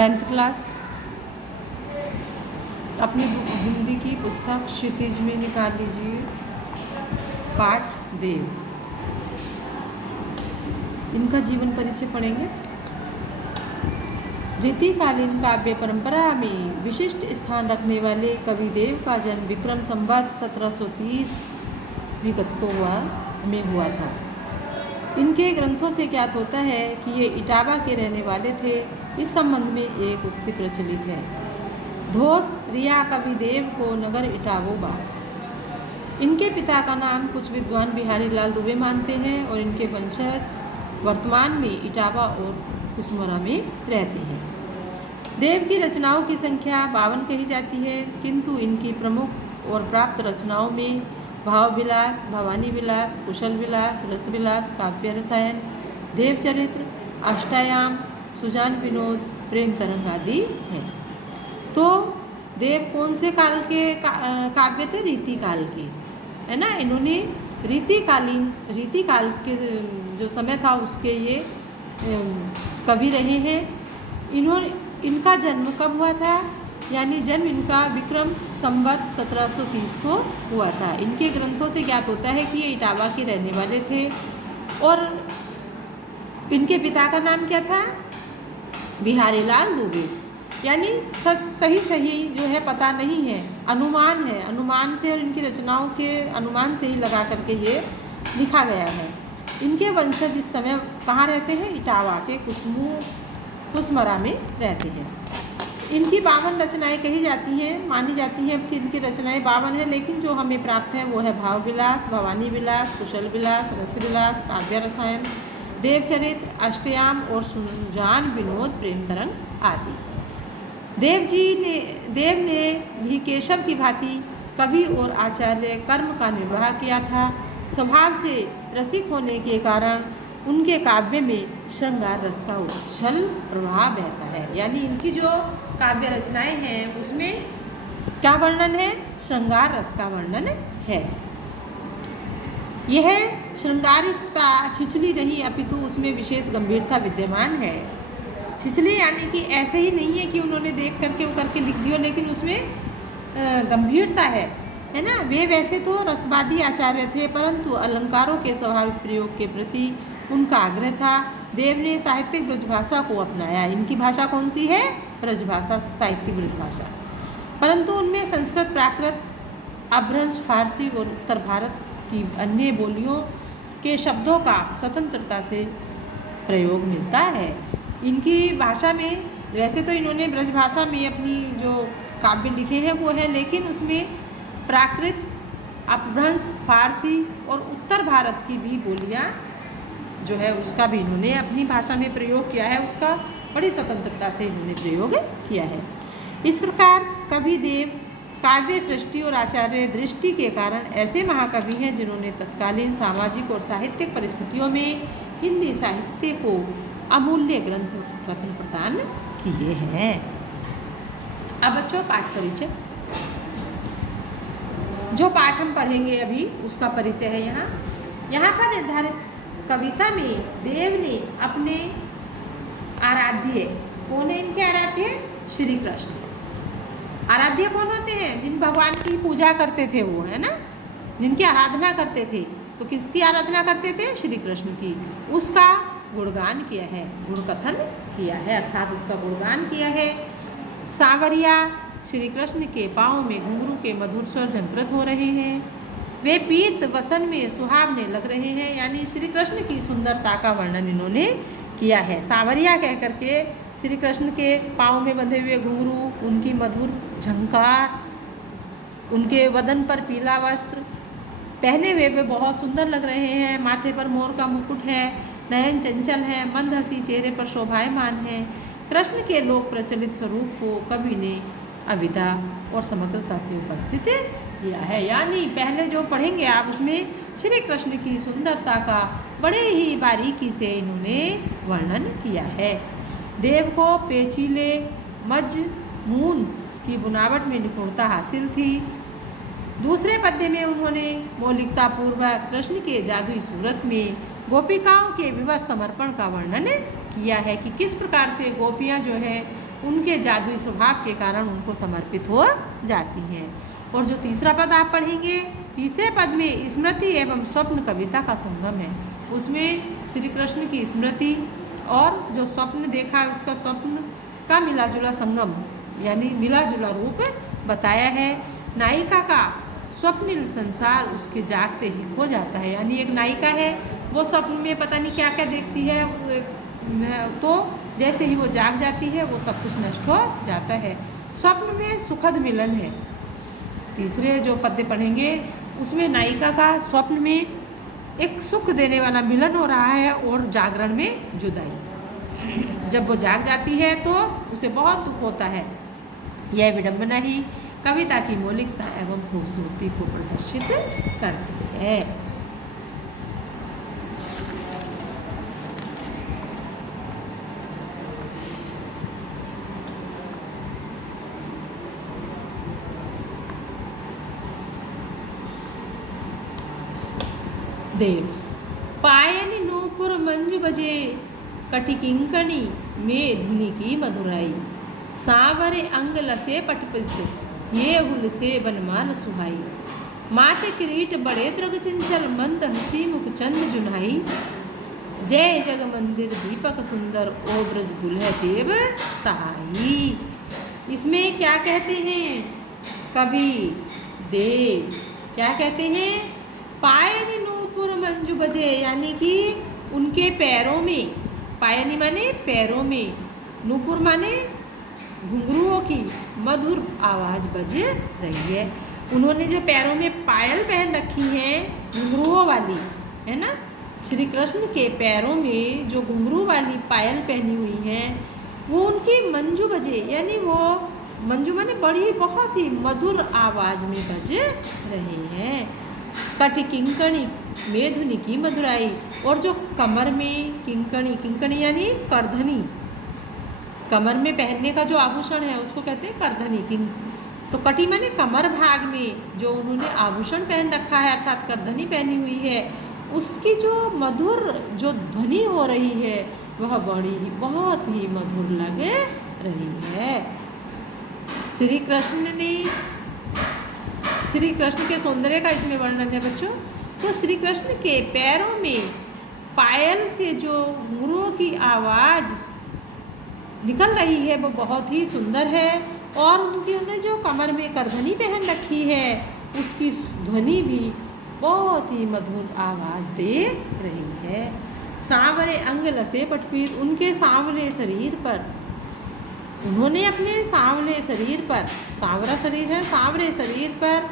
10th class अपनी हिंदी की पुस्तक क्षितिज में निकाल लीजिए। पाठ देव, इनका जीवन परिचय पढ़ेंगे। रीतिकालीन काव्य परंपरा में विशिष्ट स्थान रखने वाले कवि देव का जन्म विक्रम संवत 1730 विगत को हुआ था। इनके ग्रंथों से ज्ञात होता है कि ये इटावा के रहने वाले थे। इस संबंध में एक उक्ति प्रचलित है, धोस रिया कवि देव को नगर इटावो बास। इनके पिता का नाम कुछ विद्वान बिहारी लाल दुबे मानते हैं और इनके वंशज वर्तमान में इटावा और कुसमरा में रहते हैं। देव की रचनाओं की संख्या 52 कही जाती है, किंतु इनकी प्रमुख और प्राप्त रचनाओं में भाव विलास, भवानी विलास, कुशल विलास, रस विलास, काव्य रसायन, देवचरित्र, अष्टायाम, सुजान विनोद, प्रेम तरंग आदि हैं। तो देव कौन से काल के काव्य थे? रीति काल के, है ना। इन्होंने रीति काल के जो समय था उसके ये कवि रहे हैं। इनका जन्म कब हुआ था? यानी जन्म इनका विक्रम संवत 1730 को हुआ था। इनके ग्रंथों से ज्ञात होता है कि ये इटावा के रहने वाले थे और इनके पिता का नाम क्या था? बिहारी लाल दुबे। यानी सही जो है पता नहीं है, अनुमान है। अनुमान से और इनकी रचनाओं के अनुमान से ही लगा करके ये लिखा गया है। इनके वंशज इस समय कहाँ रहते हैं? इटावा के कुसमरा में रहते हैं। इनकी 52 रचनाएँ कही जाती हैं, मानी जाती हैं कि इनकी रचनाएँ 52 हैं, लेकिन जो हमें प्राप्त है वो है भाव विलास, भवानी विलास, कुशल विलास, रस विलास, काव्य रसायन, देवचरित्र, अष्टयाम और सुजान विनोद, प्रेम तरंग आदि। देव ने भी केशव की भांति कवि और आचार्य कर्म का निर्वाह किया था। स्वभाव से रसिक होने के कारण उनके काव्य में श्रृंगार रस का उच्छल प्रवाह बहता है। यानी इनकी जो काव्य रचनाएं हैं उसमें क्या वर्णन है? श्रृंगार रस का वर्णन है। यह श्रृंगारिता छिछली नहीं, अपितु उसमें विशेष गंभीरता विद्यमान है। छिछली यानी कि ऐसे ही नहीं है कि उन्होंने देख करके वो करके लिख दिया, लेकिन उसमें गंभीरता है ना। वे वैसे तो रसवादी आचार्य थे, परंतु अलंकारों के स्वाभाविक प्रयोग के प्रति उनका आग्रह था। देव ने साहित्यिक ब्रजभाषा को अपनाया। इनकी भाषा कौन सी है? ब्रजभाषा, साहित्यिक ब्रजभाषा। परंतु उनमें संस्कृत, प्राकृत, अपभ्रंश, फारसी और उत्तर भारत की अन्य बोलियों के शब्दों का स्वतंत्रता से प्रयोग मिलता है। इनकी भाषा में वैसे तो इन्होंने ब्रजभाषा में अपनी जो काव्य लिखे हैं वो है, लेकिन उसमें प्राकृत, अपभ्रंश, फारसी और उत्तर भारत की भी बोलियां जो है उसका भी इन्होंने अपनी भाषा में प्रयोग किया है। उसका बड़ी स्वतंत्रता से इन्होंने प्रयोग किया है। इस प्रकार कवि देव काव्य सृष्टि और आचार्य दृष्टि के कारण ऐसे महाकवि हैं जिन्होंने तत्कालीन सामाजिक और साहित्यिक परिस्थितियों में हिंदी साहित्य को अमूल्य ग्रंथ रत्न प्रदान किए हैं। अब बच्चों पाठ परिचय, जो पाठ हम पढ़ेंगे अभी उसका परिचय है यहाँ पर निर्धारित कविता में देव ने अपने आराध्य, कौन है इनके आराध्य? श्री कृष्ण। आराध्य कौन होते हैं? जिन भगवान की पूजा करते थे वो, है ना, जिनकी आराधना करते थे। तो किसकी आराधना करते थे? श्री कृष्ण की। उसका गुणगान किया है, गुणकथन किया है, अर्थात उसका गुणगान किया है। सांवरिया श्री कृष्ण के पाँव में घुंघरू के मधुर स्वर झंकृत हो रहे हैं। वे पीत वसन में सुहावने लग रहे हैं। यानी श्री कृष्ण की सुंदरता का वर्णन इन्होंने किया है। सांवरिया कह करके श्री कृष्ण के पाँव में बंधे हुए घुंघरू, उनकी मधुर झंकार, उनके वदन पर पीला वस्त्र पहने हुए वे बहुत सुंदर लग रहे हैं। माथे पर मोर का मुकुट है, नयन चंचल है, मंद हंसी चेहरे पर शोभायमान है। कृष्ण के लोक प्रचलित स्वरूप को कवि ने अविदा और समग्रता से उपस्थित किया है। यानी पहले जो पढ़ेंगे आप उसमें श्री कृष्ण की सुंदरता का बड़े ही बारीकी से इन्होंने वर्णन किया है। देव को पेचीले मजमून की बुनावट में निपुणता हासिल थी। दूसरे पद्य में उन्होंने मौलिकता पूर्वक कृष्ण के जादुई सूरत में गोपिकाओं के विवश समर्पण का वर्णन किया है कि किस प्रकार से गोपियाँ जो है उनके जादुई स्वभाव के कारण उनको समर्पित हो जाती हैं। और जो तीसरा पद आप पढ़ेंगे, तीसरे पद में स्मृति एवं स्वप्न कविता का संगम है। उसमें श्री कृष्ण की स्मृति और जो स्वप्न देखा उसका स्वप्न का मिला जुला संगम यानी मिला जुला रूप बताया है। नायिका का स्वप्निल संसार उसके जागते ही खो जाता है, यानी एक नायिका है वो स्वप्न में पता नहीं क्या क्या देखती है, तो जैसे ही वो जाग जाती है वो सब कुछ नष्ट हो जाता है। स्वप्न में सुखद मिलन है। तीसरे जो पद्य पढ़ेंगे उसमें नायिका का स्वप्न में एक सुख देने वाला मिलन हो रहा है और जागरण में जुदाई। जब वो जाग जाती है तो उसे बहुत दुख होता है। यह विडंबना ही कविता की मौलिकता एवं खूबसूरती को प्रदर्शित करती है। देव पायनि नूपुर मंजु बजे कटिकिंकणी में धुनि की मधुराई, सांवरे अंग लसे पटपित ये हुल से बनमाल सुहाई, माथे किरीट बड़े द्रग चंचल मंद हसी मुख चंद जुनाई, जय जग मंदिर दीपक सुंदर ओ ब्रज दुल्हे देव सहाई। इसमें क्या कहते हैं कवि देव, क्या कहते हैं, पायनि नूपुर मंजु बजे, यानी कि उनके पैरों में, पायनि माने पैरों में, नूपुर माने घुंघरुओं की मधुर आवाज़ बज रही है। उन्होंने जो पैरों में पायल पहन रखी है घुंघरुओं वाली, है ना, श्री कृष्ण के पैरों में जो घुंघरू वाली पायल पहनी हुई है वो उनकी मंजू बजे, यानी वो मंजू माने बड़ी बहुत ही मधुर आवाज़ में बज रही हैं। कटि किंकणी में धुनि की मधुराई, और जो कमर में किंकणी, किंकणी यानी करधनी, कमर में पहनने का जो आभूषण है उसको कहते हैं करधनी। किंग तो कटी माने कमर भाग में जो उन्होंने आभूषण पहन रखा है अर्थात करधनी पहनी हुई है, उसकी जो मधुर जो ध्वनि हो रही है वह बड़ी ही बहुत ही मधुर लग रही है। श्री कृष्ण के सौंदर्य का इसमें वर्णन है बच्चों। तो श्री कृष्ण के पैरों में पायल से जो घुंघरुओं की आवाज़ निकल रही है वो बहुत ही सुंदर है, और उन्होंने जो कमर में करधनी पहन रखी है उसकी ध्वनि भी बहुत ही मधुर आवाज़ दे रही है। सांवरे अंग लसे पटपीत, उनके सांवले शरीर पर, उन्होंने अपने सांवले शरीर पर, सांवरा शरीर है, सांवरे शरीर पर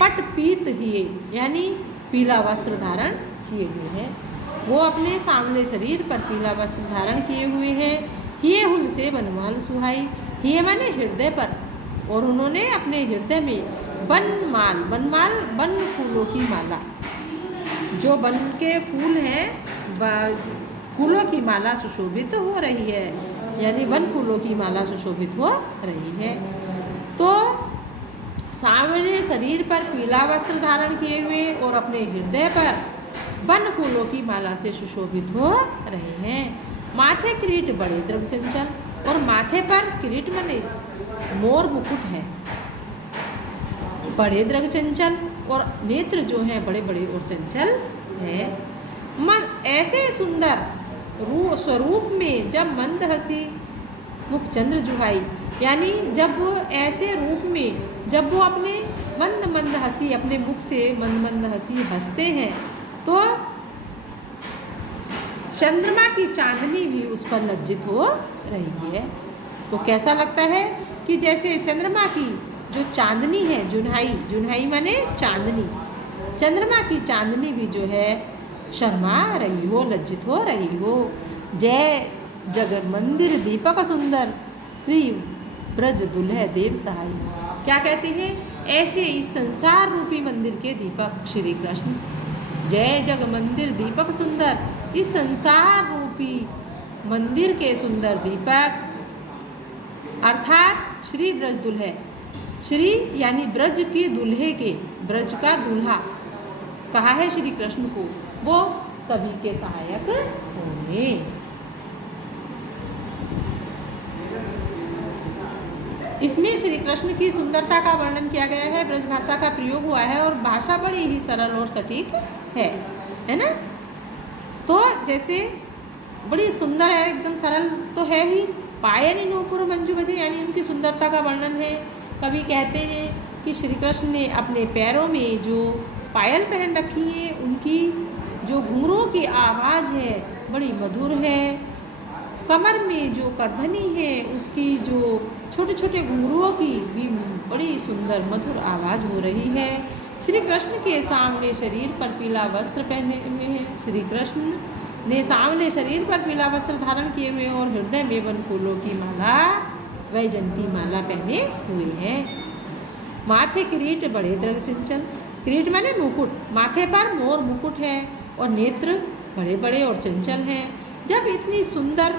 पटपीत हिए यानी पीला वस्त्र धारण किए हुए हैं। वो अपने सांवले शरीर पर पीला वस्त्र धारण किए हुए हैं। हिए हुल से बनमाल सुहाई, हिए माने हृदय पर, और उन्होंने अपने हृदय में बनमाल, बनमाल बन फूलों की माला, जो बन के फूल हैं फूलों की माला सुशोभित हो रही है, यानी वन फूलों की माला सुशोभित हो रही है। तो सांवरे शरीर पर पीला वस्त्र धारण किए हुए और अपने हृदय पर वन फूलों की माला से सुशोभित हो रहे हैं। माथे किरीट बड़े द्रग चंचल, और माथे पर किरीट माने मोर मुकुट है, बड़े द्रग चंचल, और नेत्र जो हैं बड़े बड़े और चंचल है। ऐसे सुंदर स्वरूप में जब मंद हंसी मुख चंद्र जुहाई, यानी जब वो ऐसे रूप में जब वो अपने मंद मंद हंसी, अपने मुख से मंद मंद हंसी हंसते हैं तो चंद्रमा की चांदनी भी उस पर लज्जित हो रही है। तो कैसा लगता है कि जैसे चंद्रमा की जो चांदनी है, जुन्हाई, जुन्हाई माने चांदनी, चंद्रमा की चांदनी भी जो है शर्मा रही हो, लज्जित हो रही हो। जय जगत मंदिर दीपक सुंदर श्री ब्रज दुल्हे देव सहाय, क्या कहते हैं, ऐसे इस संसार रूपी मंदिर के दीपक श्री कृष्ण, जय जग मंदिर दीपक सुंदर, इस संसार रूपी मंदिर के सुंदर दीपक अर्थात श्री ब्रज दुल्हे, श्री यानी ब्रज के दुल्हे के, ब्रज का दूल्हा कहा है श्री कृष्ण को, वो सभी के सहायक होंगे। इसमें श्री कृष्ण की सुंदरता का वर्णन किया गया है, ब्रज भाषा का प्रयोग हुआ है और भाषा बड़ी ही सरल और सटीक है ना। तो जैसे बड़ी सुंदर है, एकदम सरल तो है ही। पायनि नूपुर मंजू बजे, यानी उनकी सुंदरता का वर्णन है। कवि कहते हैं कि श्री कृष्ण ने अपने पैरों में जो पायल पहन रखी है, उनकी जो घुंघरूओं की आवाज़ है बड़ी मधुर है। कमर में जो करधनी है, उसकी जो छोटे छोटे घुंघरूओं की भी बड़ी सुंदर मधुर आवाज़ हो रही है। श्री कृष्ण के सामने शरीर पर पीला वस्त्र पहने हुए हैं। श्री कृष्ण ने सामने शरीर पर पीला वस्त्र धारण किए हुए और हृदय में वन फूलों की माला, वैजंती माला पहने हुए हैं। माथे किरीट बड़े दृढ़ चंचल, किरीट माने मुकुट, माथे पर मोर मुकुट है और नेत्र बड़े बड़े और चंचल हैं। जब इतनी सुंदर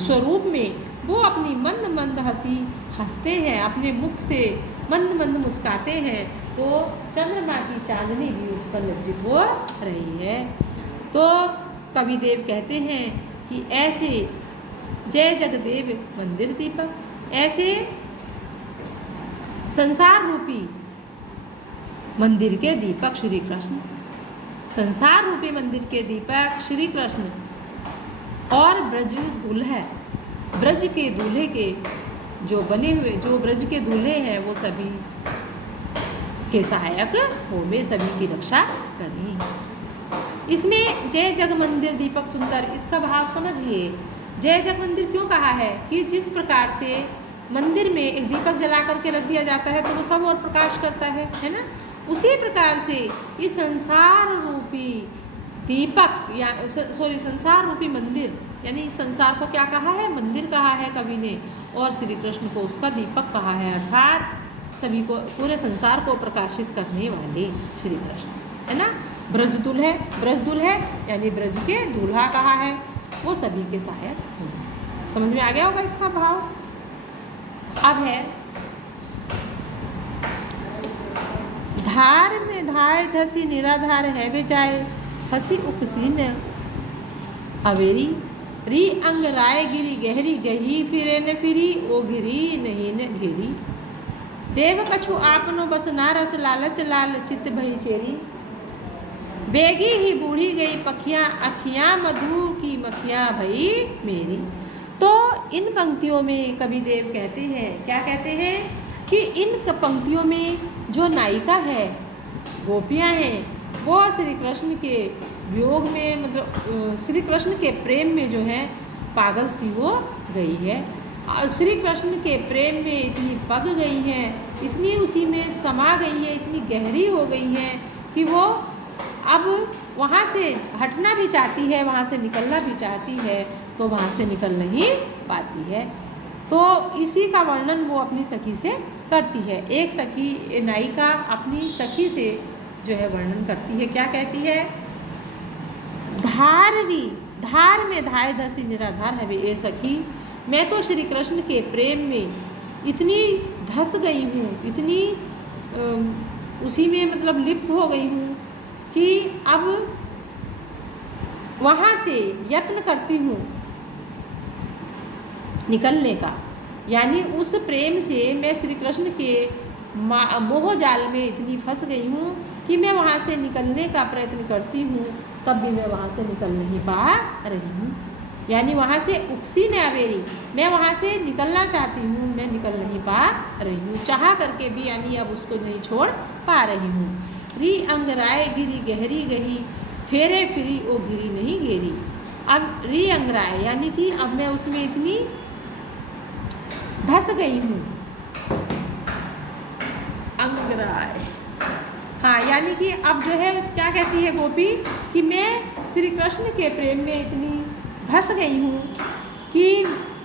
स्वरूप में वो अपनी मंद मंद हंसी हंसते हैं, अपने मुख से मंद मंद मुस्काते हैं, तो चंद्रमा की चांदनी भी उस पर लज्जित हो रही है। तो कविदेव कहते हैं कि ऐसे जय जगदेव मंदिर दीपक, ऐसे संसार रूपी मंदिर के दीपक श्री कृष्ण, संसार रूपी मंदिर के दीपक श्री कृष्ण और ब्रज दूल्हा, ब्रज के दूल्हे के जो बने हुए, जो ब्रज के दूल्हे हैं, वो सभी के सहायक हो, में सभी की रक्षा करें। इसमें जय जग मंदिर दीपक सुंदर, इसका भाव समझिए। जय जग मंदिर क्यों कहा है कि जिस प्रकार से मंदिर में एक दीपक जला करके रख दिया जाता है तो वो सब और प्रकाश करता है ना। उसी प्रकार से इस संसार रूपी दीपक या संसार रूपी मंदिर, यानी इस संसार को क्या कहा है? मंदिर कहा है कवि ने, और श्री कृष्ण को उसका दीपक कहा है, अर्थात सभी को, पूरे संसार को प्रकाशित करने वाले श्री कृष्ण, है ना। ब्रज दूल्हे यानी ब्रज के दूल्हा कहा है, वो सभी के सहायक होंगे। समझ में आ गया होगा इसका भाव। अब है धार में धाय धसी निराधार है बेचाए, हसी उकसी न अवेरी, री अंग राय गिरी गहरी गही, फिरे न फिरी ओ गिरी नहीं न घेरी, देव कछु आपनो बस नारस लालच लाल चित भई चेरी, बेगी ही बूढ़ी गई पखियाँ अखियाँ मधु की मखियाँ भई मेरी। तो इन पंक्तियों में कविदेव कहते हैं, क्या कहते हैं कि इन पंक्तियों में जो नायिका है, गोपियाँ हैं, वो श्री कृष्ण के वियोग में, मतलब श्री कृष्ण के प्रेम में जो है पागल सी हो गई है। और श्री कृष्ण के प्रेम में इतनी पग गई हैं, इतनी उसी में समा गई हैं, इतनी गहरी हो गई हैं कि वो अब वहाँ से हटना भी चाहती है, वहाँ से निकलना भी चाहती है, तो वहाँ से निकल नहीं पाती है। तो इसी का वर्णन वो अपनी सखी से करती है। एक सखी नायिका अपनी सखी से जो है वर्णन करती है, क्या कहती है? धार में धाय धसी निराधार है ए सखी, मैं तो श्री कृष्ण के प्रेम में इतनी धस गई हूँ, इतनी उसी में मतलब लिप्त हो गई हूँ कि अब वहाँ से यत्न करती हूँ निकलने का। यानी उस प्रेम से मैं श्री कृष्ण के मोह जाल में इतनी फंस गई हूँ कि मैं वहाँ से निकलने का प्रयत्न करती हूँ, तब भी मैं वहाँ से निकल नहीं पा रही हूँ। यानी वहाँ से उकसी ने अवेरी, मैं वहाँ से निकलना चाहती हूँ, मैं निकल नहीं पा रही हूँ, चाह करके भी यानी अब उसको नहीं छोड़ पा रही हूँ। री अंग राय गिरी गहरी गही, फेरे फिरी ओ गिरी नहीं घेरी। अब री अंग राय यानी कि अब मैं उसमें इतनी धस गई हूँ। अंगराय, हाँ, यानी कि अब जो है क्या कहती है गोपी कि मैं श्री कृष्ण के प्रेम में इतनी धस गई हूँ कि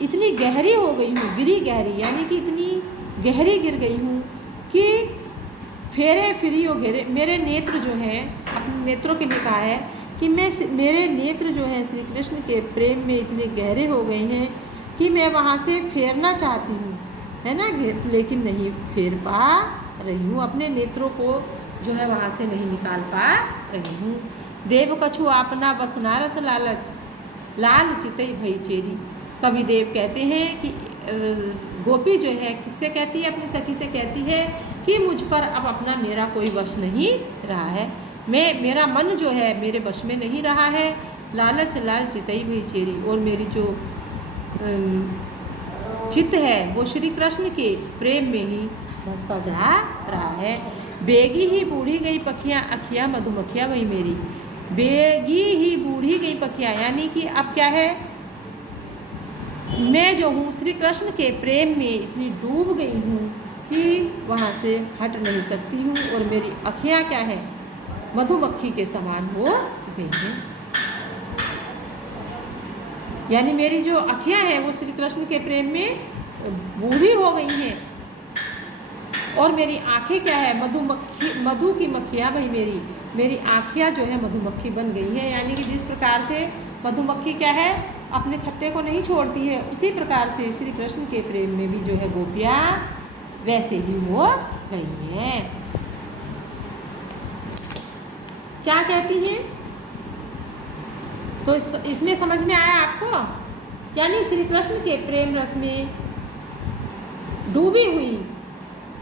इतनी गहरी हो गई हूँ, गिरी गहरी यानी कि इतनी गहरी गिर गई हूँ कि फेरे फिरी ओ घेरे, मेरे नेत्र जो हैं, अपने नेत्रों के लिए कहा है कि मेरे नेत्र जो हैं श्री कृष्ण के प्रेम में इतने गहरे हो गए हैं कि मैं वहाँ से फेरना चाहती हूँ, है ना, लेकिन नहीं फेर पा रही हूँ, अपने नेत्रों को जो है वहाँ से नहीं निकाल पा रही हूँ। देव कछु आपना बस नारस लालच लाल चितई भई चेरी, कवि देव कहते हैं कि गोपी जो है किससे कहती है, अपनी सखी से कहती है कि मुझ पर अब अपना मेरा कोई वश नहीं रहा है, मेरा मन जो है मेरे वश में नहीं रहा है। लालच लाल चितई भई चेरी, और मेरी जो चित्त है वो श्री कृष्ण के प्रेम में ही धंसता जा रहा है। बेगी ही बूढ़ी गई पखियाँ अखियाँ मधुमक्खियाँ वही मेरी, बेगी ही बूढ़ी गई पखियाँ, यानी कि अब क्या है, मैं जो हूँ श्री कृष्ण के प्रेम में इतनी डूब गई हूँ कि वहाँ से हट नहीं सकती हूँ, और मेरी अखियाँ क्या है, मधुमक्खी के समान हो गई हैं। यानी मेरी जो अखियाँ हैं वो श्री कृष्ण के प्रेम में बूढ़ी हो गई हैं, और मेरी आँखें क्या है, मधु की मक्खियाँ भाई मेरी आँखियाँ जो है मधुमक्खी बन गई हैं। यानी कि जिस प्रकार से मधुमक्खी क्या है, अपने छत्ते को नहीं छोड़ती है, उसी प्रकार से श्री कृष्ण के प्रेम में भी जो है गोपियाँ वैसे ही हो गई हैं। क्या कहती हैं, तो इसमें समझ में आया आपको? यानी श्री कृष्ण के प्रेम रस में डूबी हुई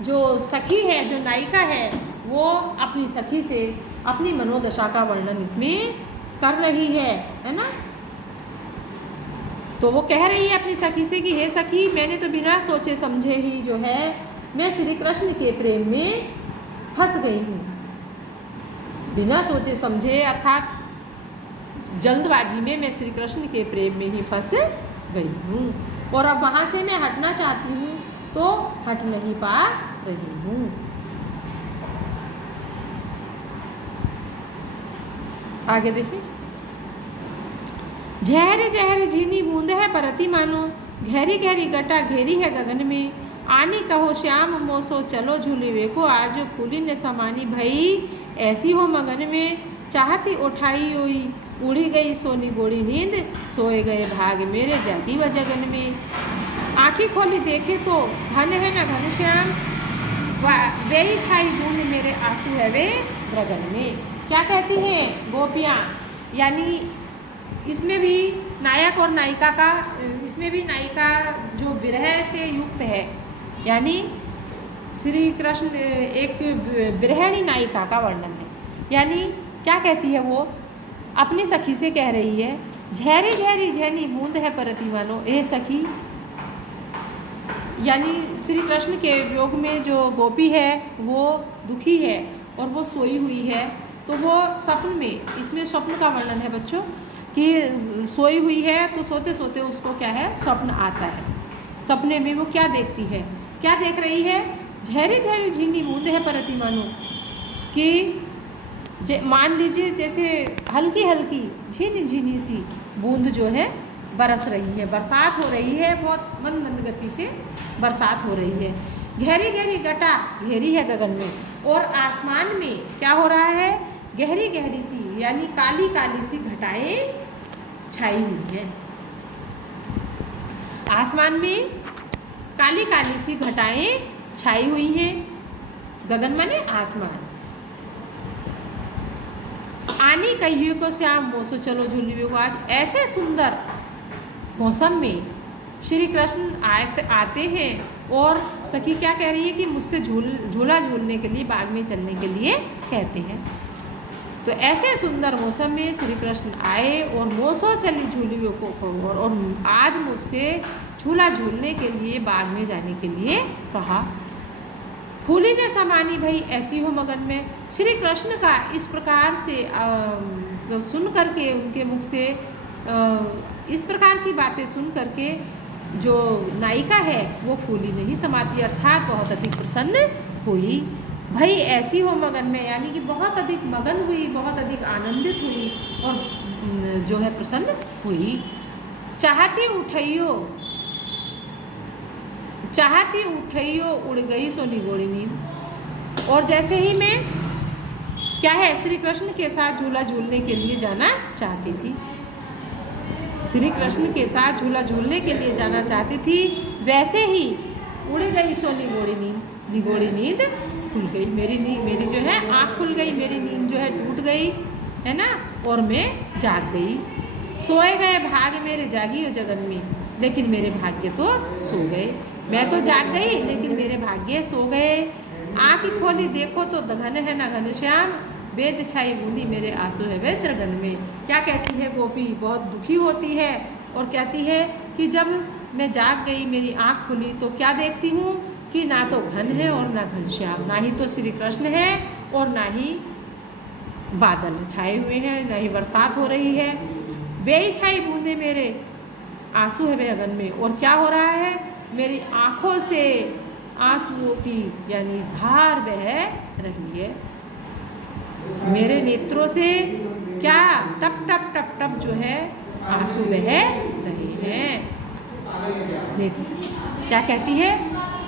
जो सखी है, जो नायिका है, वो अपनी सखी से अपनी मनोदशा का वर्णन इसमें कर रही है ना। तो वो कह रही है अपनी सखी से कि हे सखी, मैंने तो बिना सोचे समझे ही जो है मैं श्री कृष्ण के प्रेम में फंस गई हूँ। बिना सोचे समझे अर्थात जल्दबाजी में मैं श्री कृष्ण के प्रेम में ही फंस गई हूँ, और अब वहाँ से मैं हटना चाहती हूँ तो हट नहीं पा रही हूँ। आगे देखिए, झहर झहर झीनी बूंद है परती मानो, गहरी गहरी गटा घेरी है गगन में, आनी कहो श्याम मोसो चलो झूली वेखो, आज फूली ने समानी भई ऐसी हो मगन में, चाहती उठाई हुई उड़ी गई सोनी गोड़ी नींद, सोए गए भाग मेरे जागी व जगन में, आँखें खोली देखे तो घन है न घनश्याम, वे ही छाई बूंद मेरे आंसू है वे गगन में। क्या कहती हैं गोपियाँ, यानी इसमें भी नायक और नायिका का, इसमें भी नायिका जो विरह से युक्त है, यानी श्री कृष्ण एक विरहिणी नायिका का वर्णन है। यानी क्या कहती है वो, अपनी सखी से कह रही है, झहरी झहरी झैनी बूंद है परती मानो, ए सखी, यानी श्री कृष्ण के वियोग में जो गोपी है वो दुखी है और वो सोई हुई है, तो वो स्वप्न में, इसमें स्वप्न का वर्णन है बच्चों, कि सोई हुई है तो सोते सोते उसको क्या है, स्वप्न आता है। सपने में वो क्या देखती है, क्या देख रही है, झहरी झहरी झीनी बूंद है परती मानो, कि मान लीजिए जैसे हल्की हल्की झीनी झीनी सी बूंद जो है बरस रही है, बरसात हो रही है, बहुत मंद मंद गति से बरसात हो रही है, गहरी गहरी घटा घेरी है गगन में, और आसमान में क्या हो रहा है, गहरी गहरी सी यानी काली काली सी घटाएं छाई हुई हैं। आसमान में काली काली सी घटाएं छाई हुई हैं, गगन माने आसमान। आनी कहिए को श्याम मोसो चलो झूलिए को, आज ऐसे सुंदर मौसम में श्री कृष्ण आते हैं, और सखी क्या कह रही है कि मुझसे झूला झूलने के लिए, बाग में चलने के लिए कहते हैं। तो ऐसे सुंदर मौसम में श्री कृष्ण आए और मोसो चली झूलियों को, और आज मुझसे झूला झूलने के लिए बाग में जाने के लिए कहा। फूली ने समानी भई ऐसी हो मगन में, श्री कृष्ण का इस प्रकार से सुन करके, उनके मुख से इस प्रकार की बातें सुन करके जो नायिका है वो फूली नहीं समाती, अर्थात बहुत अधिक प्रसन्न हुई। भई ऐसी हो मगन में, यानी कि बहुत अधिक मगन हुई, बहुत अधिक आनंदित हुई, और जो है प्रसन्न हुई। चाहती उठइयो उड़ गई सोनी गोड़ी नींद, और जैसे ही मैं क्या है श्री कृष्ण के साथ झूला झूलने के लिए जाना चाहती थी, श्री कृष्ण के साथ झूला झूलने के लिए जाना चाहती थी, वैसे ही उड़ गई सोनी गोड़ी नींद, निगोड़ी नींद खुल गई, मेरी जो है आँख खुल गई, मेरी नींद जो है टूट गई है ना, और मैं जाग गई। सोए गए भाग मेरे जागी और जगन में, लेकिन मेरे भाग्य तो सो गए। मैं तो जाग गई लेकिन मेरे भाग्य सो गए। आँख खोली देखो तो घन है न घनश्याम, वेद छाई बूंदी मेरे आंसू है वेद्र गन में। क्या कहती है गोपी, बहुत दुखी होती है और कहती है कि जब मैं जाग गई, मेरी आँख खुली तो क्या देखती हूँ कि ना तो घन है और ना घनश्याम, ना ही तो श्री कृष्ण है और ना ही बादल छाए हुए हैं, ना ही बरसात हो रही है। वे ही छाई बूंदे मेरे आंसू है वे अगन में। और क्या हो रहा है, मेरी आँखों से आंसुओं की यानी धार बह रही है। मेरे नेत्रों से क्या टप टप टप टप जो है आंसू बह रहे हैं। क्या कहती है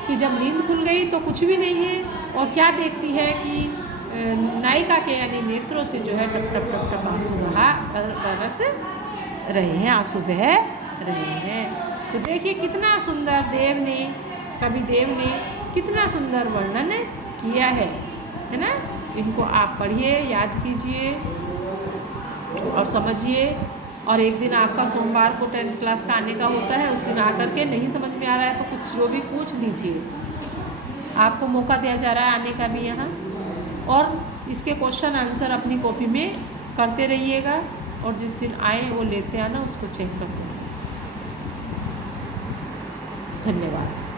कि जब नींद खुल गई तो कुछ भी नहीं है, और क्या देखती है कि नायिका के यानी नेत्रों से जो है टप टप टप टप आंसू बरस रहे हैं, आंसू बह रहे हैं। तो देखिए कितना सुंदर कवि देव ने कितना सुंदर वर्णन किया है ना। इनको आप पढ़िए, याद कीजिए और समझिए। और एक दिन आपका सोमवार को 10th क्लास का आने का होता है, उस दिन आकर के नहीं समझ में आ रहा है तो कुछ जो भी पूछ लीजिए, आपको मौका दिया जा रहा है आने का भी यहाँ। और इसके क्वेश्चन आंसर अपनी कॉपी में करते रहिएगा, और जिस दिन आए वो लेते आना, उसको चेक करते हैं। धन्यवाद।